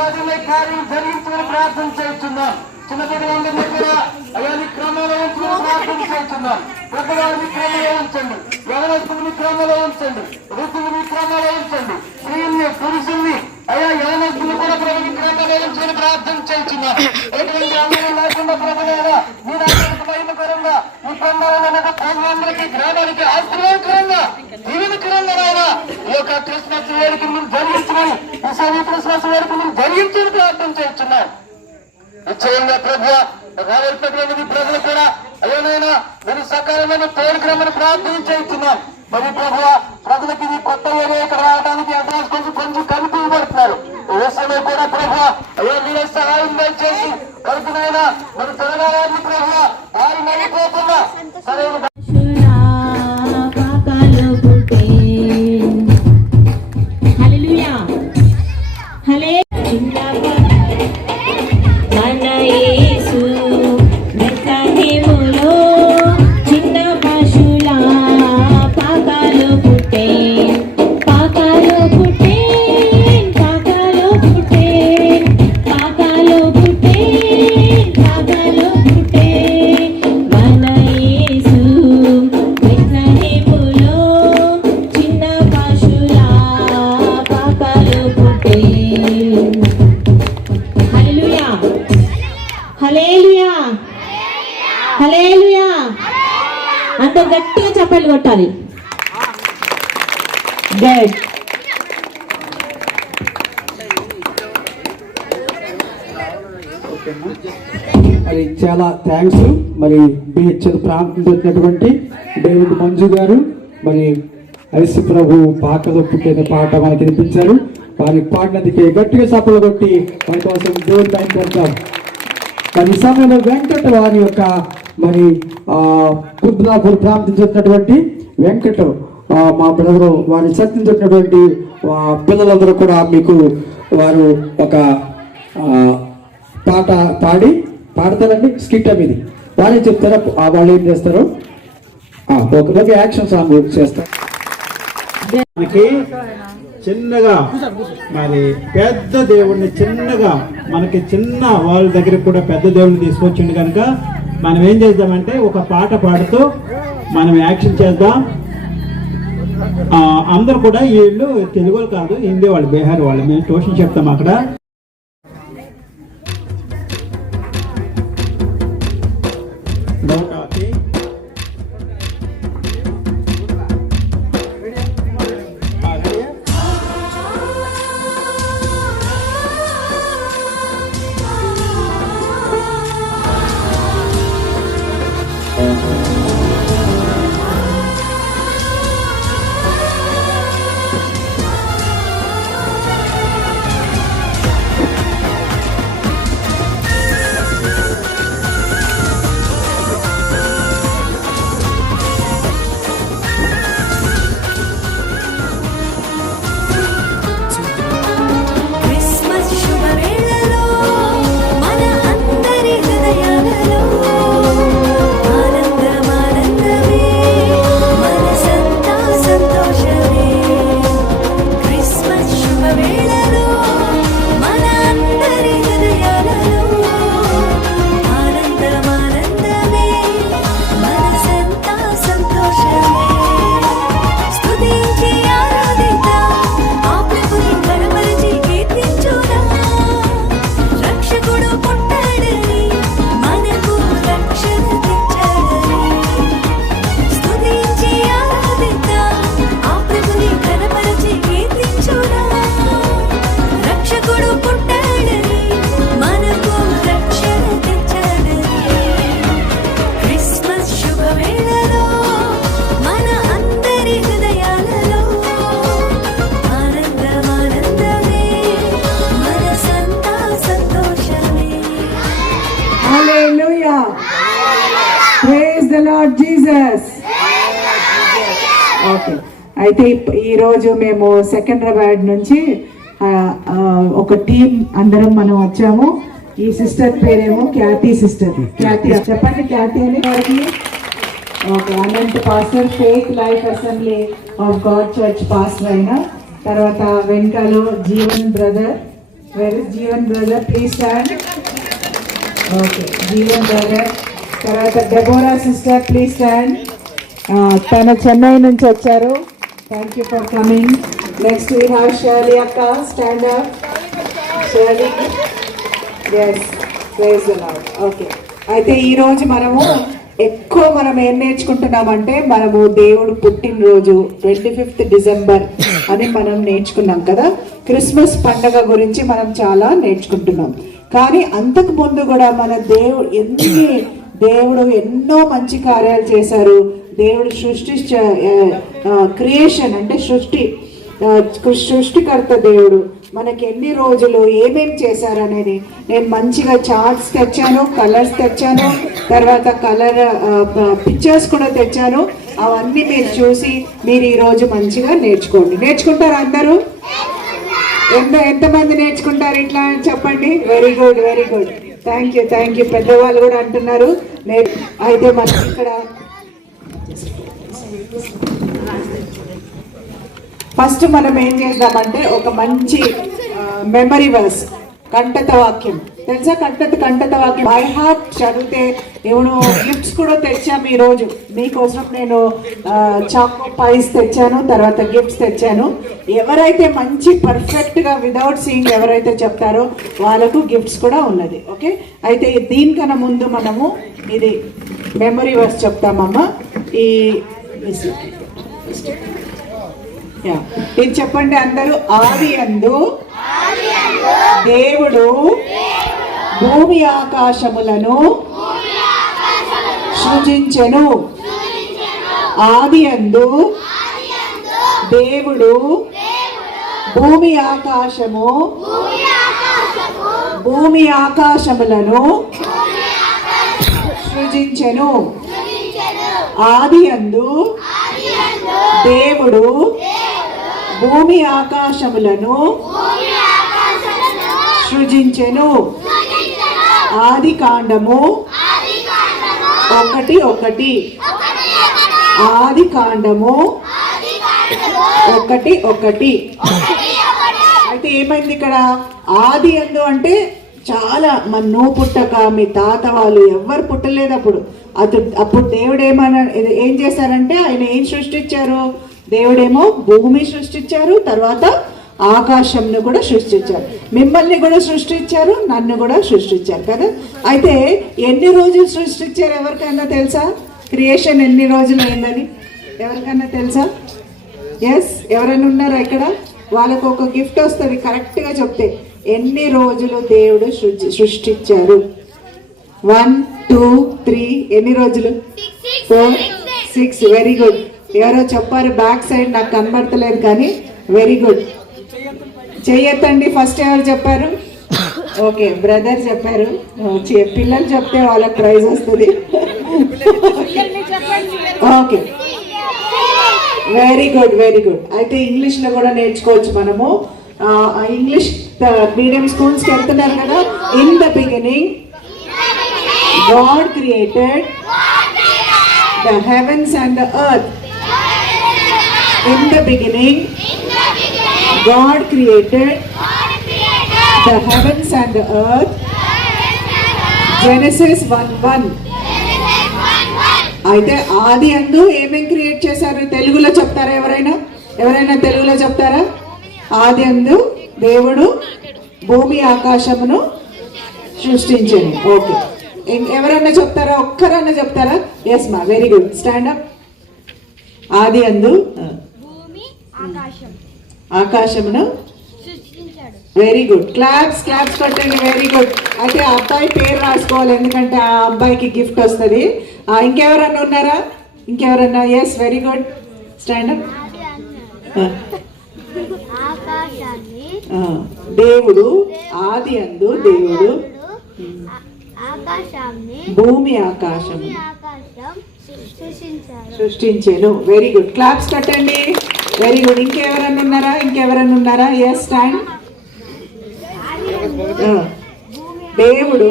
సాధ్యమై కార్యం జరిగించమని ప్రార్థన చేస్తున్నాం. చిన్న పిల్లలందరినీ కూడా అయ్యా నీ క్రమంలో ఉంచమని ప్రార్థన చేస్తున్నాం. పెద్దవారిని క్రమంలో ఉంచండి, యవనస్తుని క్రమంలో ఉంచండి, వృద్ధుని క్రమంలో ఉంచండి, స్త్రీల్ని పురుషుల్ని అయ్యా యవనస్తులు కూడా ప్రభుని క్రమంలో ఉంచమని ప్రార్థన చేస్తున్నాం. ఎటువంటి అందరూ లేకుండా ప్రభుత్వ నీ నాయకులకు మహిమకరంగా ఈ ప్రజలందరికీ గ్రామానికి ఆశీర్వాదకరంగా జీవనకరంగా ఆయన ఈ యొక్క క్రిస్మస్ వేడుకలను జరిగించమని ఈ క్రిస్మస్ వేడుకలను జరిగించని ప్రార్థన చేస్తున్నాం. నిశ్చయంగా ప్రభు రావాల్సినటువంటి ప్రజలు కూడా అయ్యోనైనా మీరు సకాలమైన తోడుకురమని ప్రార్థన చేస్తున్నాం. మరి ప్రభు ప్రజలకి ఇది కొత్త ఏరియా ఇక్కడ రావడానికి అడ్వాన్స్ కొంచెం కనిపించబడుతున్నారు. ఏ సమయం కూడా ప్రభు అయ్యో మీరే సహాయం దయచేసి కలుపునైనా మరి తెలంగాణ ప్రభు వారి నడిపోతున్నా సరైన అంత గట్టిగా చప్పట్లు కొట్టాలి. మరి చాలా థ్యాంక్స్. మరి బిహెచ్ఎల్ ప్రాంతం వచ్చినటువంటి డేవిడ్ మంజు గారు మరి ఐసి ప్రభు పాటలో పుట్టిన పాట మనకి వినిపించారు. వారికి పాడినందుకే గట్టిగా చప్పట్లు కొట్టి మన కోసం దేవుడి పైన పెడతాం. మరి సమయంలో వెంకట వారి యొక్క మరి కుద్రాపూర్ ప్రాంతం చెందినటువంటి వెంకట మా బ్రదరు వారి సత్యం చెప్పినటువంటి పిల్లలందరూ కూడా మీకు వారు ఒక పాట పాడతారండి. స్కిట్ అనేది వారే చెప్తారా, వాళ్ళు ఏం చేస్తారు, ఒక యాక్షన్ సాంగ్ చేస్తారు. మనకి చిన్నగా మరి పెద్ద దేవుడిని చిన్నగా మనకి చిన్న వాళ్ళ దగ్గర కూడా పెద్ద దేవుడిని తీసుకొచ్చిండు కనుక మనం ఏం చేద్దామంటే ఒక పాట పాడుతూ మనం యాక్షన్ చేద్దాం. అందరూ కూడా వీళ్ళు తెలుగు వాళ్ళు కాదు, హిందీ వాళ్ళు, బీహార్ వాళ్ళు. మేము ట్యూషన్ చెప్తాం అక్కడ. ఓకే, అయితే ఈరోజు మేము సికింద్రాబాద్ నుంచి ఒక టీం అందరం మనం వచ్చాము. ఈ సిస్టర్ పేరేమో ఖ్యాతి సిస్టర్. ఖ్యాతి చెప్పండి, ఖ్యాతి అని వారికి okay. Anantha pastor, faith life assembly of God church pastor అయిన తర్వాత వెనకాలో Jeevan brother, Where is Jeevan brother? Please stand. Okay, Jeevan brother. తర్వాత డెబోరా సిస్టర్ ప్లీజ్ స్టాండ్. తన చెన్నై నుంచి వచ్చారు. Thank you for coming. Next we have Shirley అక్క. Stand up Shirley. Yes, praise the Lord. Okay, అయితే ఈరోజు మనం ఏం నేర్చుకుంటున్నామంటే మనము దేవుడు పుట్టినరోజు 25th డిసెంబర్ అని మనం నేర్చుకున్నాం కదా. క్రిస్మస్ పండగ గురించి మనం చాలా నేర్చుకుంటున్నాం. కానీ అంతకు ముందు కూడా మన దేవుడు ఎన్నో మంచి కార్యాలు చేశారు. దేవుడు క్రియేషన్ అంటే సృష్టికర్త దేవుడు మనకి ఎన్ని రోజులు ఏమేమి చేశారనేది నేను మంచిగా చార్ట్స్ తెచ్చాను, కలర్స్ తెచ్చాను, తర్వాత పిక్చర్స్ కూడా తెచ్చాను. అవన్నీ మీరు చూసి మీరు ఈరోజు మంచిగా నేర్చుకుంటారు అందరూ. ఎంతమంది నేర్చుకుంటారు ఇట్లా చెప్పండి. Very good, very good. Thank you. పెద్దవాళ్ళు కూడా అంటున్నారు. అయితే మనం ఇక్కడ ఫస్ట్ మనం ఏం చేద్దామంటే ఒక మంచి మెమరీ వర్స్, కంఠత వాక్యం తెలుసా? కంఠత వాక్యం బై హార్ట్ చదివితే ఏమో గిఫ్ట్స్ కూడా తెచ్చాము ఈరోజు మీకోసం. నేను చాకో పైస్ తెచ్చాను, తర్వాత గిఫ్ట్స్ తెచ్చాను. ఎవరైతే మంచి పర్ఫెక్ట్గా వితౌట్ సీయింగ్ ఎవరైతే చెప్తారో వాళ్ళకు గిఫ్ట్స్ కూడా ఉన్నది. ఓకే, అయితే దీనికన్నా ముందు మనము ఇది మెమరీ వర్స్ చెప్తామమ్మా. ఇది చెప్పండి అందరూ. ఆదియందు దేవుడు భూమి ఆకాశములను సృజించెను. ఆదియందు దేవుడు భూమి ఆకాశములను సృజించెను. ఆదియందు దేవుడు భూమి ఆకాశములను సృజించెను. ఆది కాండము 1:1. ఆది కాండము 1:1. అయితే ఏమైంది ఇక్కడ? ఆది యందు అంటే చాలా నువ్వు పుట్టక మీ తాత వాళ్ళు ఎవ్వరు పుట్టలేదు అప్పుడు దేవుడు ఏం చేశారంటే ఆయన ఏం సృష్టించారు? దేవుడేమో భూమి సృష్టించారు, తర్వాత ఆకాశంను కూడా సృష్టించారు, మిమ్మల్ని కూడా సృష్టించారు, నన్ను కూడా సృష్టించారు కదా. అయితే ఎన్ని రోజులు సృష్టించారు ఎవరికైనా తెలుసా? క్రియేషన్ ఎన్ని రోజులు అయిందని ఎవరికైనా తెలుసా? ఎస్, ఎవరైనా ఉన్నారా ఇక్కడ? వాళ్ళకు ఒక గిఫ్ట్ వస్తుంది కరెక్ట్గా చెప్తే. ఎన్ని రోజులు దేవుడు సృష్టించారు? 1, 2, 3 ఎన్ని రోజులు? 4, 6. Very good. ఎవరో చెప్పారు బ్యాక్ సైడ్, నాకు కనబడతలేదు కానీ వెరీ గుడ్. చెయ్యొద్దండి. ఫస్ట్ ఎవరు చెప్పారు? ఓకే, బ్రదర్ చెప్పారు. పిల్లలు చెప్తే వాళ్ళకి ప్రైజ్ వస్తుంది. Okay, very good, very good. అయితే ఇంగ్లీష్లో కూడా నేర్చుకోవచ్చు మనము. ఇంగ్లీష్ మీడియం స్కూల్స్కి వెళ్తున్నారు కదా. In the beginning God created the heavens and the earth. In the beginning, God created the heavens and the earth. Genesis 1:1. అయితే ఆది యందు ఏమేం క్రియేట్ చేశారు? తెలుగులో చెప్తారా? ఎవరైనా తెలుగులో చెప్తారా? ఆది యందు దేవుడు భూమి ఆకాశమును సృష్టించెను. ఓకే, ఎవరన్నా చెప్తారా? ఒక్కరన్నా చెప్తారా? ఎస్ మా, వెరీ గుడ్. Stand up. ఆది యందు ఆకాశమును. Very good. క్లాప్స్ కొట్టండి. Very good. అయితే ఆ అబ్బాయి పేరు రాసుకోవాలి, ఎందుకంటే ఆ అబ్బాయికి గిఫ్ట్ వస్తుంది. ఇంకెవరన్నా ఉన్నారా? ఇంకెవరన్నా? Yes, very good. Stand up. దేవుడు ఆది యందు దేవుడు భూమి ఆకాశం సృష్టించాను. Very good. క్లాప్స్ కట్టండి. Very good. ఇంకెవరన్నా ఉన్నారా? Yes, stand. దేవుడు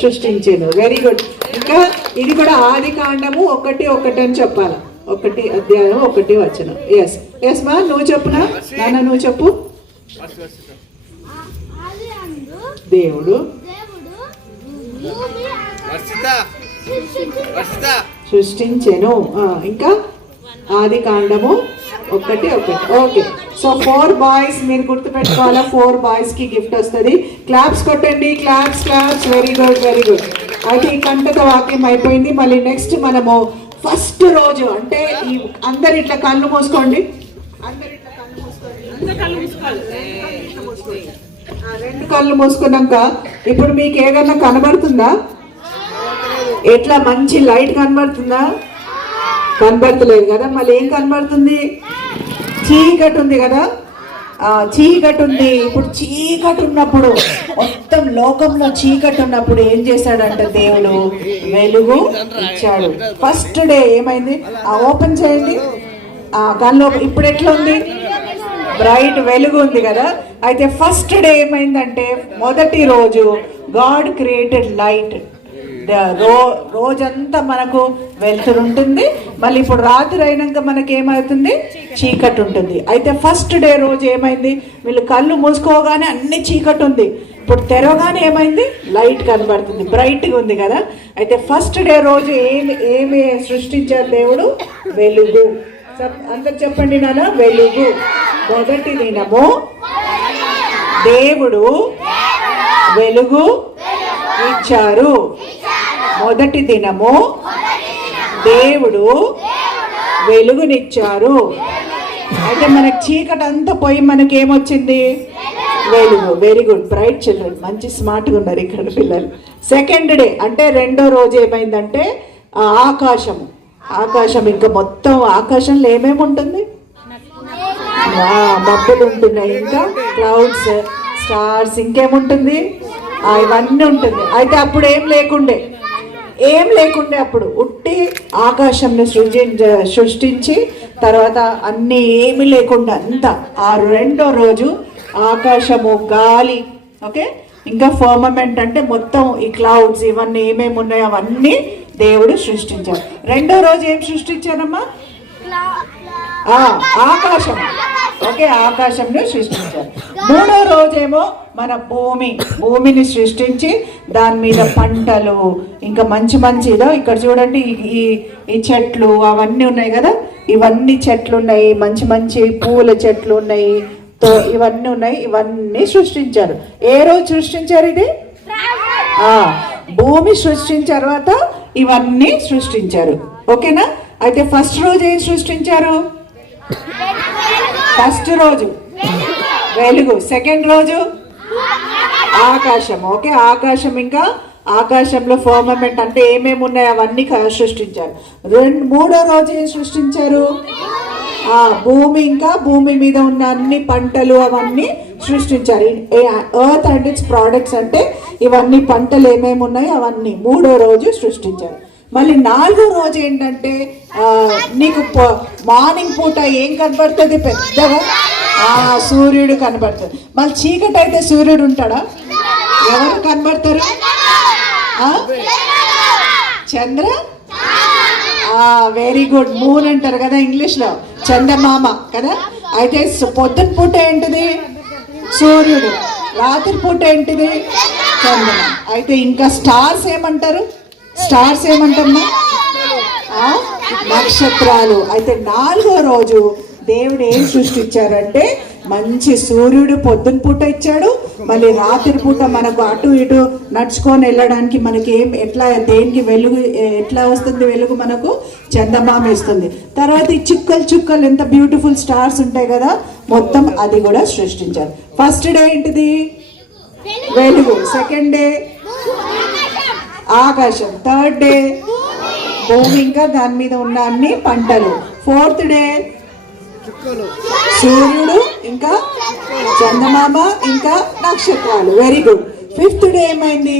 సృష్టించాను. Very good. ఇంకా ఇది కూడా ఆది కాండము 1:1 అని చెప్పాలి. 1 అధ్యాయం 1 వచనం. ఎస్, ఎస్ మా, నువ్వు చెప్పునా నాన్న, నువ్వు చెప్పు. దేవుడు సృష్టించెను. ఇంకా ఆది కాండము 1:1. ఓకే, సో 4 బాయ్స్ మీరు గుర్తుపెట్టుకోవాలా. 4 బాయ్స్ కి గిఫ్ట్ వస్తుంది. క్లాప్స్ కొట్టండి, claps claps. Very good, very good. అయితే ఈ కంటక వాక్యం అయిపోయింది. మళ్ళీ నెక్స్ట్ మనము ఫస్ట్ రోజు అంటే ఈ అందరు ఇట్లా కళ్ళు మూసుకోండి. అందరు ఇట్లా కళ్ళు మూసుకోండి. రెండు కళ్ళు మూసుకున్నాక ఇప్పుడు మీకు ఏదన్నా కనబడుతుందా? ఎట్లా మంచి లైట్ కనబడుతుందా? కనబడతలేదు కదా. మళ్ళీ ఏం కనబడుతుంది? చీకటి ఉంది కదా. చీకటి ఉంది. ఇప్పుడు చీకటి ఉన్నప్పుడు, మొత్తం లోకంలో చీకటి ఉన్నప్పుడు ఏం చేశాడంటే దేవుడు వెలుగు ఇచ్చాడు. ఫస్ట్ డే ఏమైంది? ఓపెన్ చేయండి. దానిలో ఇప్పుడు ఎట్లా ఉంది? బ్రైట్ వెలుగు ఉంది కదా. అయితే ఫస్ట్ డే ఏమైందంటే మొదటి రోజు గాడ్ క్రియేటెడ్ లైట్. రోజంతా మనకు వెలుతురు ఉంటుంది. మళ్ళీ ఇప్పుడు రాత్రి అయినాక మనకి ఏమవుతుంది? చీకటి ఉంటుంది. అయితే ఫస్ట్ డే రోజు ఏమైంది? వీళ్ళు కళ్ళు మూసుకోగానే అన్ని చీకటి ఉంది. ఇప్పుడు తెరవగానే ఏమైంది? లైట్ కనబడుతుంది, బ్రైట్గా ఉంది కదా. అయితే ఫస్ట్ డే రోజు ఏమి సృష్టించారు దేవుడు? వెలుగు. అందరు చెప్పండి నాన్న, వెలుగు. మొదటి దినము దేవుడు వెలుగు ఇచ్చారు. మొదటి దినము దేవుడు వెలుగునిచ్చారు. అయితే మనకి చీకటి అంతా పోయి మనకి ఏమొచ్చింది? వెలుగు. Very good, bright children. మంచి స్మార్ట్గా ఉన్నారు ఇక్కడ పిల్లలు. సెకండ్ డే అంటే రెండో రోజు ఏమైందంటే ఆకాశం ఇంకా మొత్తం ఆకాశంలో ఏమేమి ఉంటుంది? మబ్బులు ఉంటున్నాయి, ఇంకా క్లౌడ్స్, స్టార్స్, ఇంకేముంటుంది? ఇవన్నీ ఉంటుంది. అయితే అప్పుడు ఏం లేకుండే అప్పుడు ఉట్టి ఆకాశంని సృష్టించి తర్వాత అన్నీ ఏమి లేకుండా అంతా రెండో రోజు ఆకాశము, గాలి, ఓకే, ఇంకా ఫర్మమెంట్ అంటే మొత్తం ఈ క్లౌడ్స్ ఇవన్నీ ఏమేమి ఉన్నాయో అవన్నీ దేవుడు సృష్టించారు. రెండో రోజు ఏం సృష్టించారమ్మా? ఆకాశం. ఓకే, ఆకాశంని సృష్టించారు. మూడో రోజేమో మన భూమిని సృష్టించి దాని మీద పంటలు, ఇంకా మంచిదో ఇక్కడ చూడండి ఈ చెట్లు అవన్నీ ఉన్నాయి కదా. ఇవన్నీ చెట్లు ఉన్నాయి, మంచి పూల చెట్లు ఉన్నాయి, ఇవన్నీ ఉన్నాయి. ఇవన్నీ సృష్టించారు. ఏ రోజు సృష్టించారు ఇది? భూమి సృష్టించిన తర్వాత ఇవన్నీ సృష్టించారు. ఓకేనా? అయితే ఫస్ట్ రోజు ఏం సృష్టించారు? ఫస్ట్ రోజు వెలుగు. సెకండ్ రోజు ఆకాశం. ఓకే, ఆకాశం, ఇంకా ఆకాశంలో ఫర్మమెంట్ అంటే ఏమేమి ఉన్నాయో అవన్నీ సృష్టించారు. మూడో రోజు ఏం సృష్టించారు? భూమి, ఇంకా భూమి మీద ఉన్న అన్ని పంటలు అవన్నీ సృష్టించారు. ఎర్త్ అండ్ ఇట్స్ ప్రోడక్ట్స్ అంటే ఇవన్నీ పంటలు ఏమేమి ఉన్నాయో అవన్నీ మూడో రోజు సృష్టించారు. మళ్ళీ నాలుగో రోజు ఏంటంటే నీకు మార్నింగ్ పూట ఏం కనబడుతుంది? పెద్దగా సూర్యుడు కనబడుతుంది. మళ్ళీ చీకటి అయితే సూర్యుడు ఉంటాడా? ఎవరు కనబడతారు? చంద్ర. వెరీ గుడ్, మూన్ అంటారు కదా ఇంగ్లీష్లో, చందమామ కదా. అయితే పొద్దున పూట ఏంటిది? సూర్యుడు. రాత్రి పూట ఏంటిది? చంద్రమ. అయితే ఇంకా స్టార్స్ ఏమంటారు? నక్షత్రాలు. అయితే నాలుగో రోజు దేవుడు ఏం సృష్టించారంటే మంచి సూర్యుడు పొద్దున పూట ఇచ్చాడు. మళ్ళీ రాత్రి పూట మనకు అటు ఇటు నడుచుకొని వెళ్ళడానికి మనకి దేనికి వెలుగు ఎట్లా వస్తుంది? వెలుగు మనకు చందమామ ఇస్తుంది. తర్వాత ఈ చుక్కలు ఎంత బ్యూటిఫుల్ స్టార్స్ ఉంటాయి కదా, మొత్తం అది కూడా సృష్టించారు. ఫస్ట్ డే ఏంటిది? వెలుగు. సెకండ్ డే ఆకాశం. థర్డ్ డే భూమి, ఇంకా దాని మీద ఉన్న అన్ని పంటలు. ఫోర్త్ డే సూర్యుడు, ఇంకా చందమామ, ఇంకా నక్షత్రాలు. Very good. ఫిఫ్త్ డే ఏమైంది?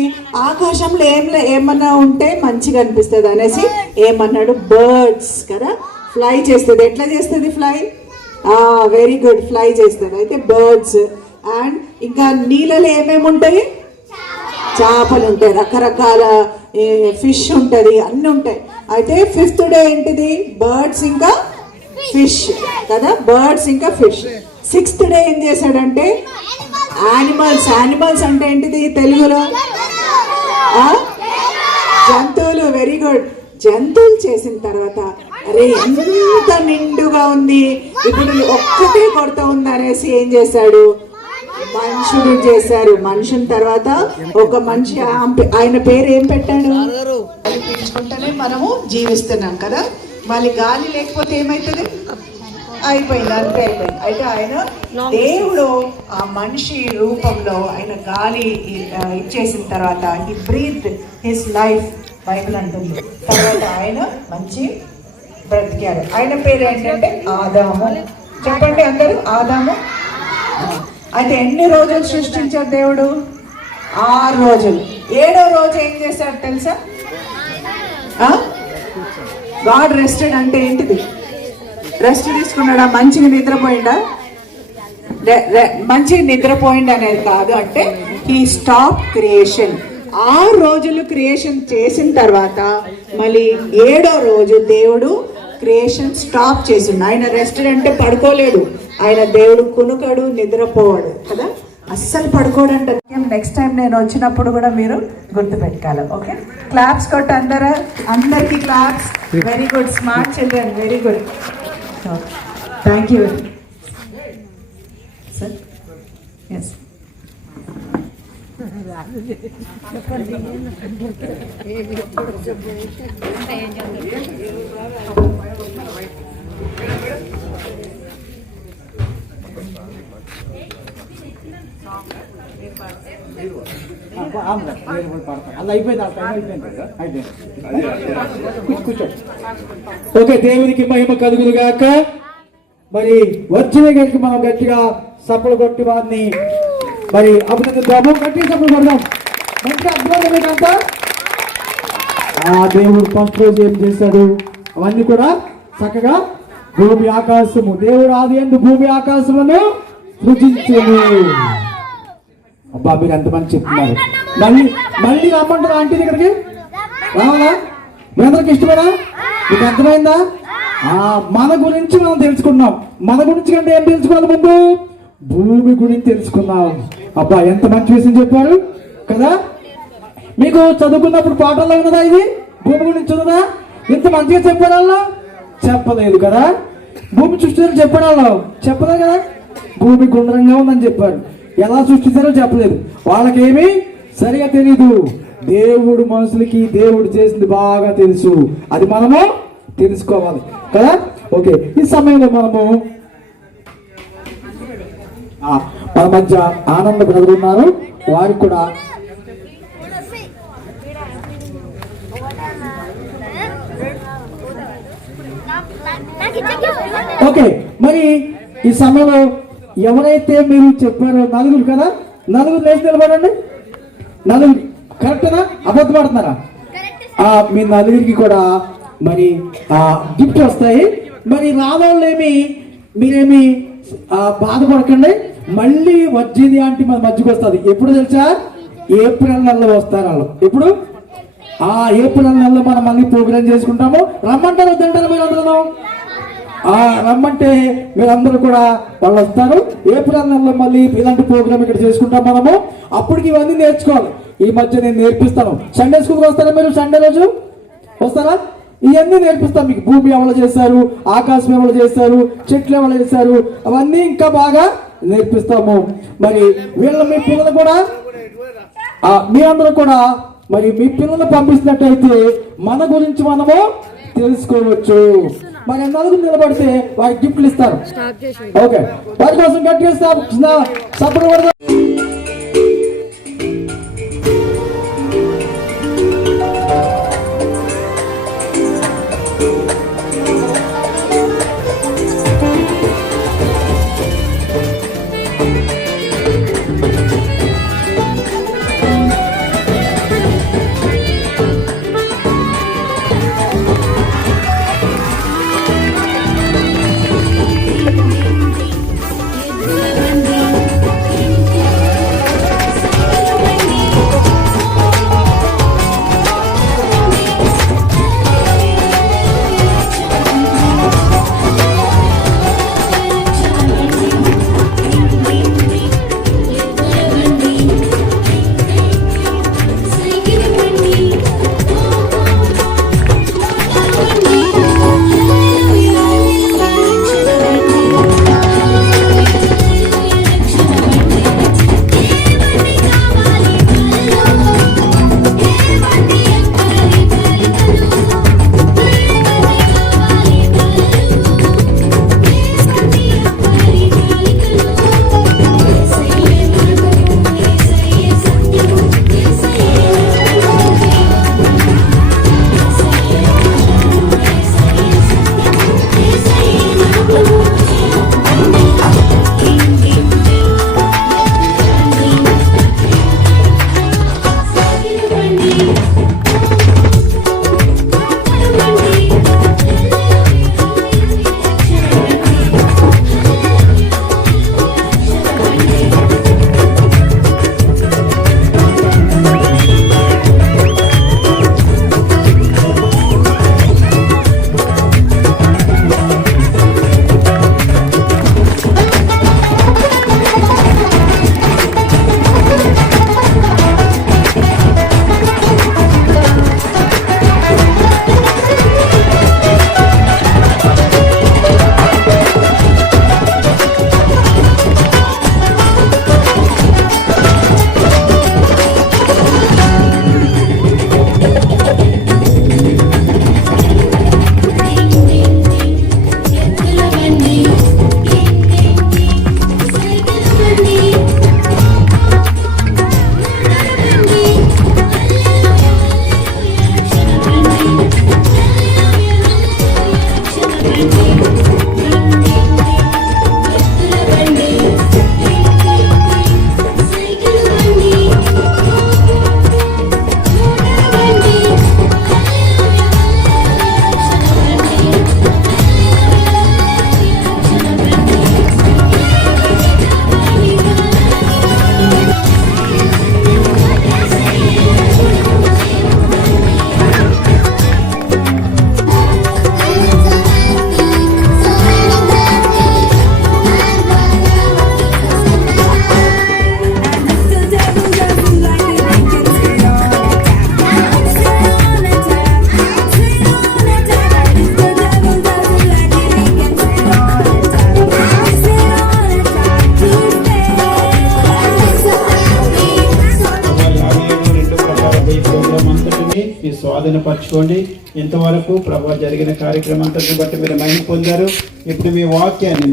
ఆకాశంలో ఏమన్నా ఉంటే మంచిగా అనిపిస్తుంది అనేసి ఏమన్నాడు? బర్డ్స్ కదా, ఫ్లై చేస్తుంది. ఎట్లా చేస్తుంది ఫ్లై? వెరీ గుడ్, ఫ్లై చేస్తుంది. అయితే బర్డ్స్. అండ్ ఇంకా నీళ్ళలో ఏమేమి ఉంటాయి? చేపలు ఉంటాయి, రకరకాల ఫిష్ ఉంటుంది, అన్నీ ఉంటాయి. అయితే ఫిఫ్త్ డే ఏంటిది? బర్డ్స్, ఇంకా ఫిష్ కదా, బర్డ్స్ ఇంకా ఫిష్. 6th డే ఏం చేశాడంటే యానిమల్స్ అంటే ఏంటిది తెలుగులో? జంతువులు. Very good. జంతువులు చేసిన తర్వాత అరే ఎంత నిండుగా ఉంది, ఇప్పుడు ఒక్కటే కొరత ఉంది అనేసి ఏం చేశాడు? మనుషుడు చేశారు. మనుషుని తర్వాత ఒక మనిషి, ఆయన పేరు ఏం పెట్టాడు? అది పీల్చుకుంటేనే మనము జీవిస్తున్నాం కదా. మళ్ళీ గాలి లేకపోతే ఏమవుతుంది? అయిపోయింది, అంతే అయిపోయింది. అయితే ఆయన దేవుడు ఆ మనిషి రూపంలో ఆయన గాలి ఇచ్చేసిన తర్వాత he breath his life, Bible అంటుంది. తర్వాత ఆయన మంచి బ్రతికాడు. ఆయన పేరు ఏంటంటే ఆదాము. చెప్పండి అందరూ, ఆదాము. అయితే ఎన్ని రోజులు సృష్టించాడు దేవుడు? 6 రోజులు. 7వ రోజు ఏం చేశాడు తెలుసా? గాడ్ రెస్టెడ్ అంటే ఏంటిది? రెస్ట్ తీసుకున్నాడా? మంచిగా నిద్రపోయిందా? మంచిగా నిద్రపోయింది అనేది కాదు. అంటే హీ స్టాప్ క్రియేషన్. 6 రోజులు క్రియేషన్ చేసిన తర్వాత మళ్ళీ 7వ రోజు దేవుడు క్రియేషన్ స్టాప్ చేసిండు. ఆయన రెస్టెడ్ అంటే పడుకోలేదు. ఆయన దేవుడు కునుకడు, నిద్రపోవాడు కదా, అస్సలు పడుకోడంట. నెక్స్ట్ టైం నేను వచ్చినప్పుడు కూడా మీరు గుర్తుపెట్టుకోవాలి. ఓకే, క్లాప్స్ కొట్టు అందరికి claps. Very good, smart children, very good. Thank you sir. Yes, okay, దేవునికి మహిమ కలుగును గాక. మరి వచ్చిన గడికి మనం గట్టిగా సప్పలు కొట్టి వారిని మరి అభినందిద్దాము. గట్టిగా సప్పలు కొడదాం. మంచి అద్భుతం మీకంతా. ఆ దేవుడు ఫస్ట్ రోజు ఏం చేశాడు? అవన్నీ కూడా చక్కగా భూమి ఆకాశము, దేవుడు ఆది యందు భూమి ఆకాశమును సృజించెను. అబ్బా, మీరు ఎంతమంది చెప్తున్నారు? మళ్ళీ రమ్మంటారా ఆంటీ దగ్గరికి? రావాలా? మీ అందరికి ఇష్టమేనా? మీకు అర్థమైందా? మన గురించి మనం తెలుసుకున్నాం. మన గురించి కంటే ఏం తెలుసుకోవాలి? ముందు భూమి గురించి తెలుసుకున్నాం. అబ్బా, ఎంత మంచి విషయం చెప్పారు కదా. మీకు చదువుకున్నప్పుడు పాఠంలో ఉన్నదా ఇది? భూమి గురించి ఉన్నదా? ఇంత మంచిగా చెప్పారల్లా? చెప్పలేదు కదా. భూమి సృష్టించారు చెప్పారల్లా? చెప్పలేదు కదా. భూమి గుండ్రంగా ఉందని చెప్పారు. ఎలా సృష్టించారో చెప్పలేదు. వాళ్ళకేమీ సరిగా తెలీదు. దేవుడు మనుషులకి దేవుడు చేసింది బాగా తెలుసు. అది మనము తెలుసుకోవాలి కదా. ఓకే, ఈ సమయంలో మనము మన మధ్య ఆనంద బ్రదర్ ఉన్నారు. వారికి కూడా ఓకే. మరి ఈ సమయంలో ఎవరైతే మీరు చెప్పారో నలుగురు కదా, నలుగురు లేచి నిలబడండి. నలుగురు కరెక్టేనా? అబద్ధం పడుతున్నారా? మీ నలుగురికి కూడా మరి గిఫ్ట్ వస్తాయి. మరి రావాళ్ళేమి మీరేమి బాధపడకండి. మళ్ళీ వచ్చింది అంటే మన మధ్యకి వస్తుంది. ఎప్పుడు తెలుసా? ఏప్రిల్ నెలలో వస్తారు వాళ్ళు. ఇప్పుడు ఏప్రిల్ నెలలో మనం మళ్ళీ ప్రోగ్రామ్ చేసుకుంటాము. రమ్మంటారు వద్దంటారు మీరు అందరూ? రమ్మంటే మీరందరూ కూడా వాళ్ళు వస్తారు. ఏప్రిల్ నెలలో మళ్ళీ ఇలాంటి ప్రోగ్రామ్ ఇక్కడ చేసుకుంటాం మనము. అప్పటికి ఇవన్నీ నేర్చుకోవాలి. ఈ మధ్య నేను నేర్పిస్తాను. సండే స్కూల్కి వస్తారా మీరు? సండే రోజు వస్తారా? ఇవన్నీ నేర్పిస్తాం మీకు. భూమి ఎవరు చేశారు, ఆకాశం ఎవరు చేశారు, చెట్లు ఎవరు చేశారు, అవన్నీ ఇంకా బాగా నేర్పిస్తాము. మరి వీళ్ళ మీ పిల్లలు కూడా మీ అందరూ కూడా మరి మీ పిల్లలు పంపిస్తున్నట్టయితే మన గురించి మనము తెలుసుకోవచ్చు. మరి నలుగురు నిలబడితే వారికి గిఫ్ట్లు ఇస్తారు. ఓకే, వారి కోసం గట్టిగా సపోర్ట్ కొడదాం. స్వాధీనపరచుకోండి. ఇంతవరకు ప్రభు జరిగిన కార్యక్రమం అంతటిని బట్టి మీరు మహిమ పొందారు. ఇప్పుడు మీ వాక్యాన్ని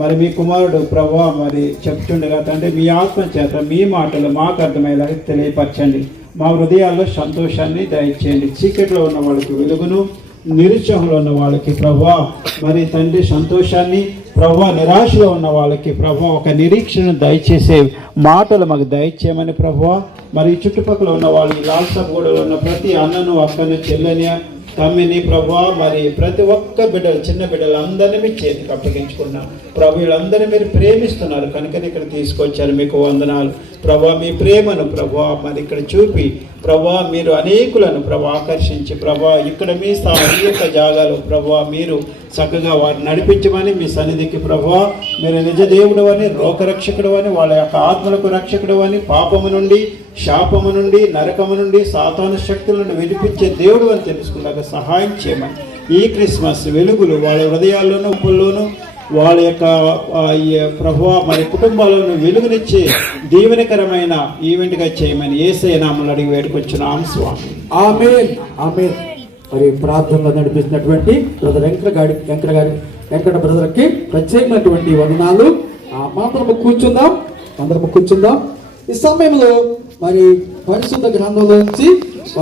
మరి మీ కుమారుడు ప్రభు మరి చెప్తుండగా తండ్రి మీ ఆత్మ చేత మీ మాటలు మాకు అర్థమయ్యేలాగా తెలియపరచండి. మా హృదయాల్లో సంతోషాన్ని దయచేయండి. చీకట్లో ఉన్న వాళ్ళకి వెలుగును, నిరుత్సాహంలో ఉన్న వాళ్ళకి ప్రభువా మరి తండ్రి సంతోషాన్ని, ప్రభువా నిరాశలో ఉన్న వాళ్ళకి ప్రభువా ఒక నిరీక్షణ దయచేసే మాటలు మాకు దయచేయమని ప్రభువా మరి చుట్టుపక్కల ఉన్న వాళ్ళు ఈ లాల్సాగూడలో ఉన్న ప్రతి అన్నను, అక్కను, చెల్లెని, తమ్మిని ప్రభువా మరి ప్రతి ఒక్క బిడ్డలు, చిన్న బిడ్డలు అందరినీ మీ చేతికి అప్పగించుకున్నారు ప్రభు. వీళ్ళందరినీ మీరు ప్రేమిస్తున్నారు కనుక ఇక్కడ తీసుకొచ్చారు. మీకు వందనాలు ప్రభా. మీ ప్రేమను ప్రభా మరి ఇక్కడ చూపి ప్రభా మీరు అనేకులను ప్రభా ఆకర్షించి ప్రభా ఇక్కడ మీ యొక్క జాగాలో ప్రభా మీరు చక్కగా వారిని నడిపించమని మీ సన్నిధికి ప్రభా మీరు నిజ దేవుడు అని, లోకరక్షకుడు అని, వాళ్ళ యొక్క ఆత్మలకు రక్షకుడు అని, పాపము నుండి, శాపము నుండి, నరకము నుండి, సాతాను శక్తుల నుండి విడిపించే దేవుడు అని తెలుసుకున్నాక సహాయం చేయమని ఈ క్రిస్మస్ వెలుగులు వాళ్ళ హృదయాల్లోనూ, ఉప్పుల్లోనూ వాళ్ళ యొక్క ప్రభువ మరి కుటుంబాలను వెలుగునిచ్చే దీవెనకరమైన ఈవెంట్గా చేయమని యేసయ్య నామములో అడిగి వేడుకొచ్చున్నాం స్వామి. ఆమేన్, ఆమేన్. మరి ప్రార్థనలో నడిపిస్తున్నటువంటి బ్రదర్ వెంకట బ్రదర్కి ప్రత్యేకమైనటువంటి వందనాలు. అందరము కూర్చుందాం. ఈ సమయంలో మరి పరిశుద్ధ గ్రంథంలో నుంచి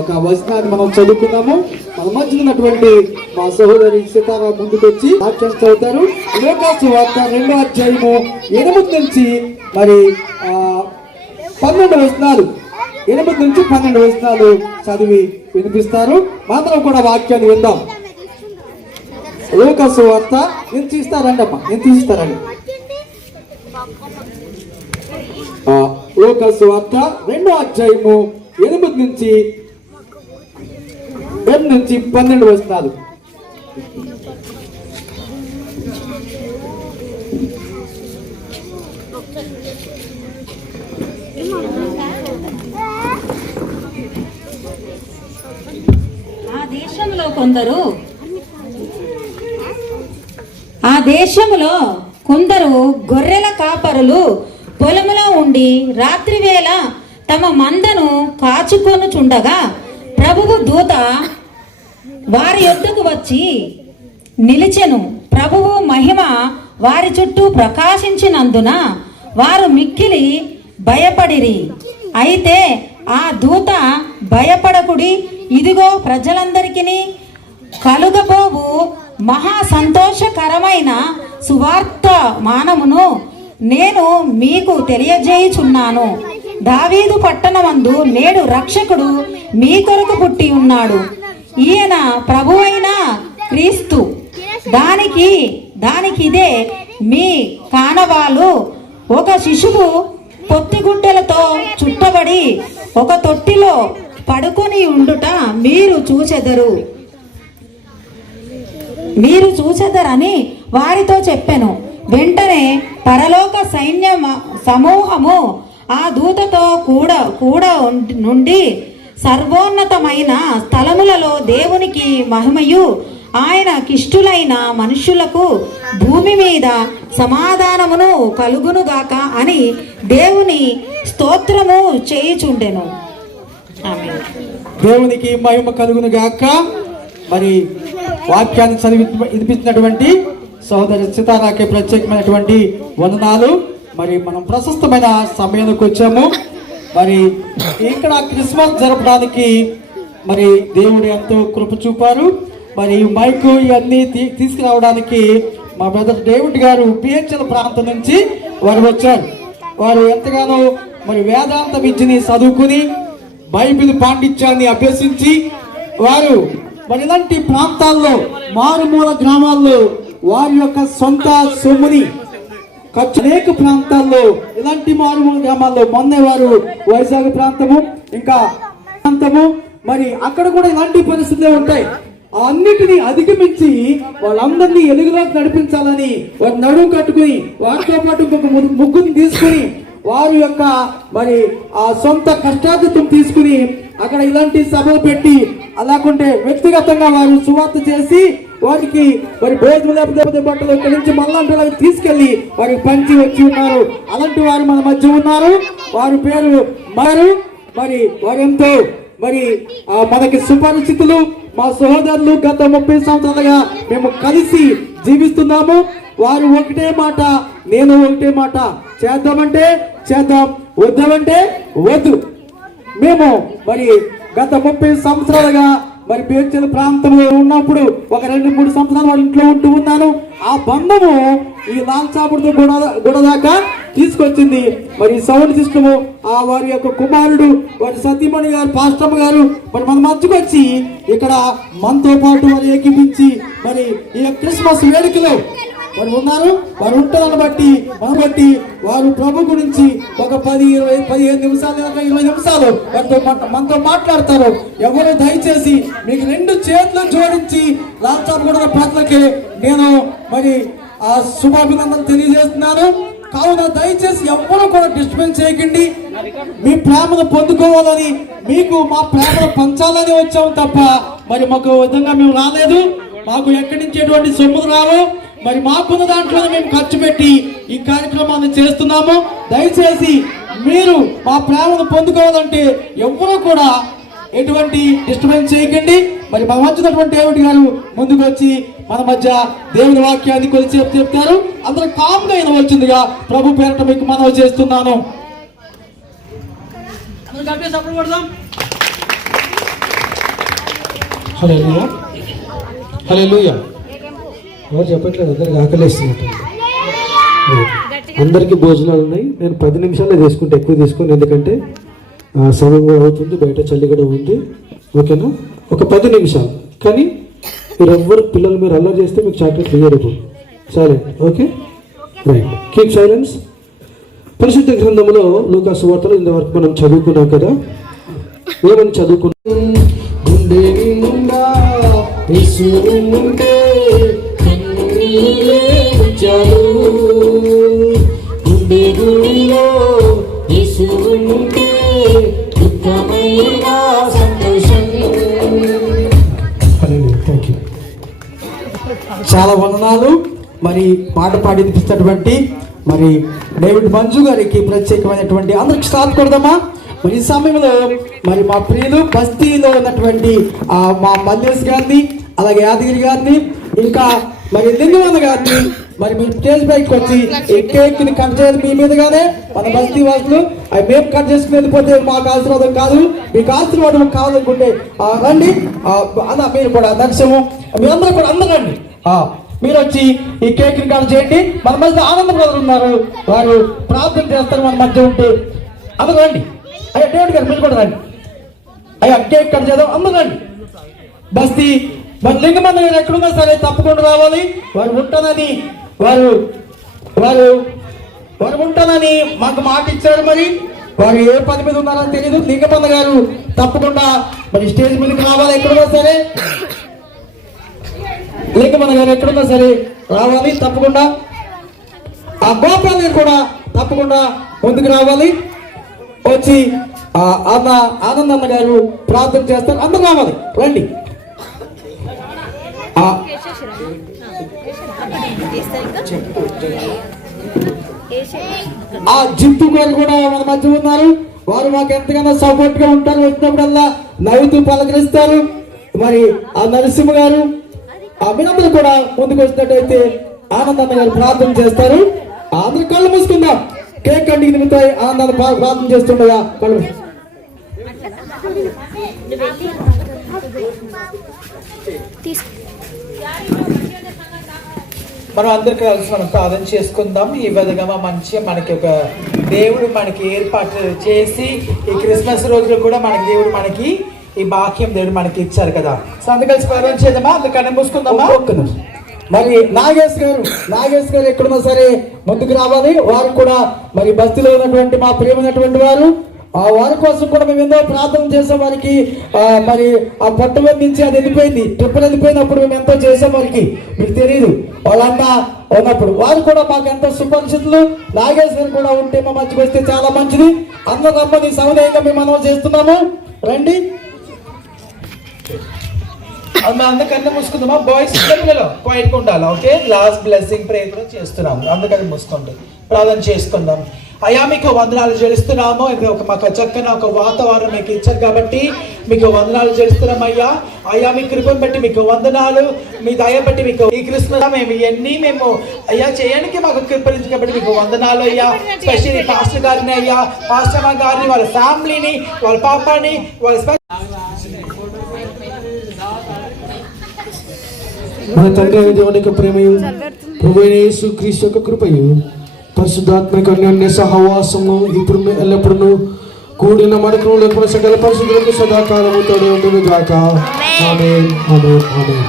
ఒక వచనాన్ని మనం చదువుకున్నాము. మన మధ్య ఉన్నటువంటి మా సహోదరి సీతారా ముందుకు వచ్చి వాక్యం చదువుతారు. లోకాసు వార్త 2వ అధ్యాయము 8 నుంచి మరి 12 వచనాలు, 8 నుంచి 12 వచనాలు చదివి వినిపిస్తారు. మాత్రం కూడా వాక్యాన్ని విందాం. లోకాసు వార్త నేను తీస్తారండి అమ్మా, నేను తీస్తారండి. లోకాసు వార్త 2వ అధ్యాయము 8 నుంచి 12 వచనాలు. ఆ దేశంలో కొందరు గొర్రెల కాపరులు పొలములో ఉండి రాత్రివేళ తమ మందను కాచుకొనుచుండగా ప్రభువు దూత వారి యొద్దకు వచ్చి నిలిచెను. ప్రభువు మహిమ వారి చుట్టూ ప్రకాశించినందున వారు మిక్కిలి భయపడిరి. అయితే ఆ దూత భయపడకుడి, ఇదిగో ప్రజలందరికీ కలుగబోవు మహా సంతోషకరమైన సువార్త మానమును నేను మీకు తెలియజేయుచున్నాను. దావీదు పట్టణమందు నేడు రక్షకుడు మీ కొరకు పుట్టి ఉన్నాడు. ఈయన ప్రభువైన క్రీస్తు. దానికిదే మీ కానవాలు. ఒక శిశువు పొత్తిగుడ్డలతో చుట్టబడి ఒక తొట్టిలో పడుకొని ఉండుట మీరు చూచెదరని వారితో చెప్పెను. వెంటనే పరలోక సైన్య సమూహము ఆ దూతతో కూడా నుండి సర్వోన్నతమైన స్థలములలో దేవునికి మహిమయు ఆయన కిష్టులైన మనుష్యులకు భూమి మీద సమాధానమును కలుగునుగాక అని దేవుని స్తోత్రము చేయుచుండెను. దేవునికి మహిమ కలుగునుగాక. మరి వాక్యాన్ని చదివి వినిపించినటువంటి సహోదరి సీతారాకి ప్రత్యేకమైనటువంటి వందనాలు. మరి మనం ప్రశస్తమైన సమయానికి వచ్చాము. మరి ఇక్కడ క్రిస్మస్ జరపడానికి మరి దేవుడు ఎంతో కృప చూపారు. మరి మైకు ఇవన్నీ తీసుకురావడానికి మా బ్రదర్ డేవిడ్ గారు పిహెచ్ఎల్ ప్రాంతం నుంచి వారు వచ్చారు. వారు ఎంతగానో మరి వేదాంత విద్యని చదువుకుని బైబిల్ పాండిత్యాన్ని అభ్యసించి వారు మరి ఇలాంటి ప్రాంతాల్లో, మారుమూల గ్రామాల్లో వారి యొక్క సొంత సొమ్ముని అనేక ప్రాంతాల్లో, ఇలాంటి మారుమూల గ్రామాల్లో మొన్నే వారు వైజాగ్ ప్రాంతము, ఇంకా ప్రాంతము, మరి అక్కడ కూడా ఇలాంటి పరిస్థితులే ఉంటాయి. అన్నిటినీ అధిగమించి వాళ్ళందరినీ ఎలుగులోకి నడిపించాలని వారు నడుము కట్టుకుని వారితో పాటు ఇంకొక ముగ్గురిని తీసుకుని వారి యొక్క మరి ఆ సొంత కష్టార్జితం తీసుకుని అక్కడ ఇలాంటి సభలు పెట్టి అలాకుంటే వ్యక్తిగతంగా వారు సువార్త చేసి వారికి మరి భోజనం లేకపోతే బట్టలు ఇక్కడి నుంచి మళ్ళీ తీసుకెళ్లి వారికి పంచి వచ్చి ఉన్నారు. అలాంటి వారు మన మధ్య ఉన్నారు. వారి పేరు మరి వారెంతో మరి మనకి సుపరిచితులు, మా సహోదరులు. గత 30 సంవత్సరాలుగా మేము కలిసి జీవిస్తున్నాము. వారు ఒకటే మాట, నేను ఒకటే మాట. చేద్దామంటే చేద్దాం, వద్దామంటే వద్దు. మేము మరి గత 30 సంవత్సరాలుగా మరి బేర్చల ప్రాంతంలో ఉన్నప్పుడు ఒక 2-3 సంవత్సరాలు వాళ్ళ ఇంట్లో ఉంటూ ఉన్నాను. ఆ బంధము ఈ లాల్చాపుడితో గుడ దాకా తీసుకొచ్చింది. మరి సౌండ్ సిస్టము వారి యొక్క కుమారుడు, వారి సతీమణి గారు, పాస్టమ్ గారు మరి మన మధ్యకు వచ్చి ఇక్కడ మనతో పాటు వారు ఏకీపించి మరి ఈ క్రిస్మస్ వేడుకలో వారు ఉన్నారు. వారు ఉంటారని బట్టి మనం బట్టి వారు ప్రభు గురించి ఒక 10-15 నిమిషాలు 20 నిమిషాలు మనతో మాట్లాడతారు. ఎవరు దయచేసి మీకు 2 చేతులు జోడించి లాల్చాపుగూడ ప్రజలకి నేను మరి ఆ శుభాభినందనలు తెలియజేస్తున్నాను. కావున దయచేసి ఎవరు కూడా డిస్టర్బెన్స్ చేయకండి. మీ ప్రేమను పొందుకోవాలని, మీకు మా ప్రేమను పంచాలని వచ్చాము తప్ప మరి మాకు విధంగా మేము రాలేదు. మాకు ఎక్కడి నుంచి ఎటువంటి సొమ్ములు రావు. మరి మాకున్న దాంట్లోనే మేము ఖర్చు పెట్టి ఈ కార్యక్రమాన్ని చేస్తున్నాము. దయచేసి మీరు మా ప్రేమను పొందుకోవాలంటే ఎవరూ కూడా ఎటువంటి డిస్టర్బెన్స్ చేయకండి. మరి మన మధ్యనటువంటి దేవుడి గారు ముందుకు వచ్చి మన మధ్య దేవుని వాక్యాన్ని కొద్దిసేపు చెప్తారు. అందరూ కామ్గా వినవలసిందిగా ప్రభు పేరట మీకు మనవి చేస్తున్నాను. హల్లెలూయా, హల్లెలూయా. ఎవరు చెప్పట్లేదు, అందరికి ఆకలిస్తున్నట్టు. అందరికీ భోజనాలు ఉన్నాయి. నేను 10 నిమిషాలే తీసుకుంటే, ఎక్కువ తీసుకోను, ఎందుకంటే సమయం కూడా అవుతుంది, బయట చలి కూడా ఉంది. ఓకేనా? ఒక 10 నిమిషాలు. కానీ మీరు ఎవ్వరు పిల్లలు మీరు అల్లరి చేస్తే మీకు చాక్లెట్ ఇయ్యరు. Silent. Okay, right. Keep silence. పరిశుద్ధ గ్రంథంలో లూకా సువార్తలో ఇంతవరకు మనం చదువుకున్నాం కదా. ఏమని చదువుకున్నాం? గుండె నిండా యేసు ఉంటే గుండె గుడిలో యేసు ఉంటే దుఃఖమైన సంతోషం. చాలా వందనాలు. మరి పాట పాడి వినిపిస్తున్నటువంటి మరి డేవిడ్ మంజు గారికి ప్రత్యేకమైనటువంటి అందరికి స్టార్ట్ కొడదామా? మరి ఈ సమయంలో మరి మా ప్రియులు బస్తీలో ఉన్నటువంటి మా మల్లేష్ గారిని, అలాగే యాదగిరి గారిని, ఇంకా మరి లింగవన్న గారిని మరి మీరు స్టేజ్ పైకి వచ్చి ఈ కేక్ ని కట్ చేయాలి మీ మీదుగానే. మన బస్తీ వాసులు అవి మేము కట్ చేసుకుని వెళ్ళిపోతే మాకు ఆశీర్వాదం కాదు. మీకు ఆశీర్వాదం కావాలనుకుంటే రండి అన్న. మీరు కూడా దర్శనము మీ అందరూ కూడా అందరూ రండి. మీరు వచ్చి ఈ కేక్ ని కట్ చేయండి. మన మధ్య ఆనంద బ్రదర్ ఉన్నారు, వారు ప్రార్థన చేస్తారు మన మధ్య ఉంటే. అందరూ రండి. అయ్యా డేవిడ్ గారు మీరు కూడా రండి. అయ్యా కేక్ కట్ చేద్దాం, అందరూ రండి. బస్తీ మరి లింగమన్న గారు ఎక్కడున్నా సరే తప్పకుండా రావాలి. వారు ఉంటానని వారు ఉంటానని మాకు మాట ఇచ్చారు. మరి వారు ఏ పని మీద ఉన్నారో తెలియదు. లింగమన్న గారు తప్పకుండా మరి స్టేజ్ మీదకి రావాలి. ఎక్కడున్నా సరే లింగమన్న గారు ఎక్కడున్నా సరే రావాలి తప్పకుండా. ఆ గోపాల్ గారు కూడా తప్పకుండా ముందుకు రావాలి. వచ్చి ఆనందన్న గారు ప్రార్థన చేస్తారు. అందరూ రావాలి, రండి. జింపు గారు కూడా మన మధ్య ఉన్నారు. వారు మాకు ఎంతగానో సపోర్ట్ గా ఉంటారు. వచ్చినప్పుడల్లా నవ్వుతూ పలకరిస్తారు. మరి ఆ నరసింహ గారు అభినందన కూడా ముందుకు వచ్చినట్టయితే ఆనందన్న గారు ప్రార్థన చేస్తారు. అందరు కళ్ళు మూసుకుందాం. కేక్ కంటికి నిమిత్తాయి ఆనందాన్ని ప్రార్థన చేస్తుండగా కళ్ళు మనం అందరికీ కలిసి మనం ప్రార్థన చేసుకుందాం. ఈ విధంగా మంచిగా మనకి ఒక దేవుడు మనకి ఏర్పాటు చేసి ఈ క్రిస్మస్ రోజులు కూడా మనకి దేవుడు మనకి ఈ భాగ్యం దేవుడు మనకి ఇచ్చారు కదా. సో అందరు కలిసి ప్రార్థన చేద్దామా? అందుకని మూసుకుందామా? మరి నాగేష్ గారు ఎక్కడున్నా సరే ముందుకు రావాలి. వారు కూడా మరి బస్తీలో ఉన్నటువంటి మా ప్రియమైనటువంటి వారు, వారి కోసం కూడా మేము ఎంతో ప్రార్థన చేసాం. వారికి మరి ఆ పట్టుబడి నుంచి అది వెళ్ళిపోయింది, ట్రిప్పులు వెళ్ళిపోయినప్పుడు మేము ఎంతో చేసాం. వారికి మీకు తెలియదు, వాళ్ళన్న ఉన్నప్పుడు వారు కూడా మాకు ఎంతో సుపరిచితులు. నాగేష్ గారు కూడా ఉంటే మా మధ్యకి వస్తే చాలా మంచిది. అందరూ రమ్మని సముదాయంగా మేము మనం చేస్తున్నాము. రండి. అందుకని మూసుకుందామా? బాయ్స్ పిల్లలు క్వైట్గా ఉండాలి. ఓకే, లాస్ట్ బ్లెస్సింగ్ ప్రేయర్ కూడా చేస్తున్నాము. అందుకని మూసుకోండి, ప్రార్థన చేసుకుందాం. అయ్యా మీకు వందనాలు చెల్లిస్తున్నాము. మాకు చక్కని ఒక వాతావరణం మీకు ఇచ్చారు కాబట్టి మీకు వందనాలు చెల్లిస్తున్నాం అయ్యా. అయ్యా మీ కృపను బట్టి మీకు వందనాలు, మీ దయ బట్టి మీకు ఈ క్రిస్మస్ మేము ఇవన్నీ మేము అయ్యా చేయడానికి మాకు కృపరించి కాబట్టి మీకు వందనాలు అయ్యా. స్పెషల్లీ పాస్టర్ గారిని అయ్యా, పాస్టర్ గారిని, వాళ్ళ ఫ్యామిలీని, వాళ్ళ పాపాని, వాళ్ళ మన తండ్రి అయిన దేవుని యొక్క ప్రేమయు ప్రభువైన యేసుక్రీస్తు యొక్క కృపయు పరిశుద్ధాత్మక అన్యోన్య సహవాసము ఇప్పుడు ఎల్లప్పుడూ కూడిన మనకు లేకుండా సకల పరిశుద్ధులకు సదాకాలము తోడే ఉండును గాక. ఆమేన్, ఆమేన్, ఆమేన్.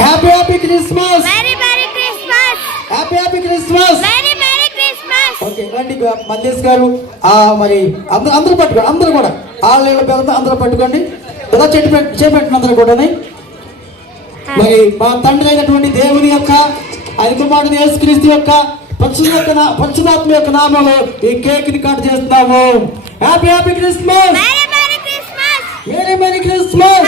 Happy happy Christmas, happy happy Christmas. Okay, రండి మల్లేష్ గారు. మరి అందరూ పట్టుకోండి, అందరూ కూడా ఆళ్ళ పేరుతో అందరూ పట్టుకోండి. ఇలా చేపెట్టిన అందరూ కూడా. మరి మా తండ్రి అయినటువంటి దేవుని యొక్క ఆయన కుమారుడు యేసుక్రీస్తు యొక్క పరిశుద్ధాత్మ యొక్క నామములో ఈ కేక్ ని కట్ చేస్తున్నాము. Happy happy Christmas, merry merry Christmas.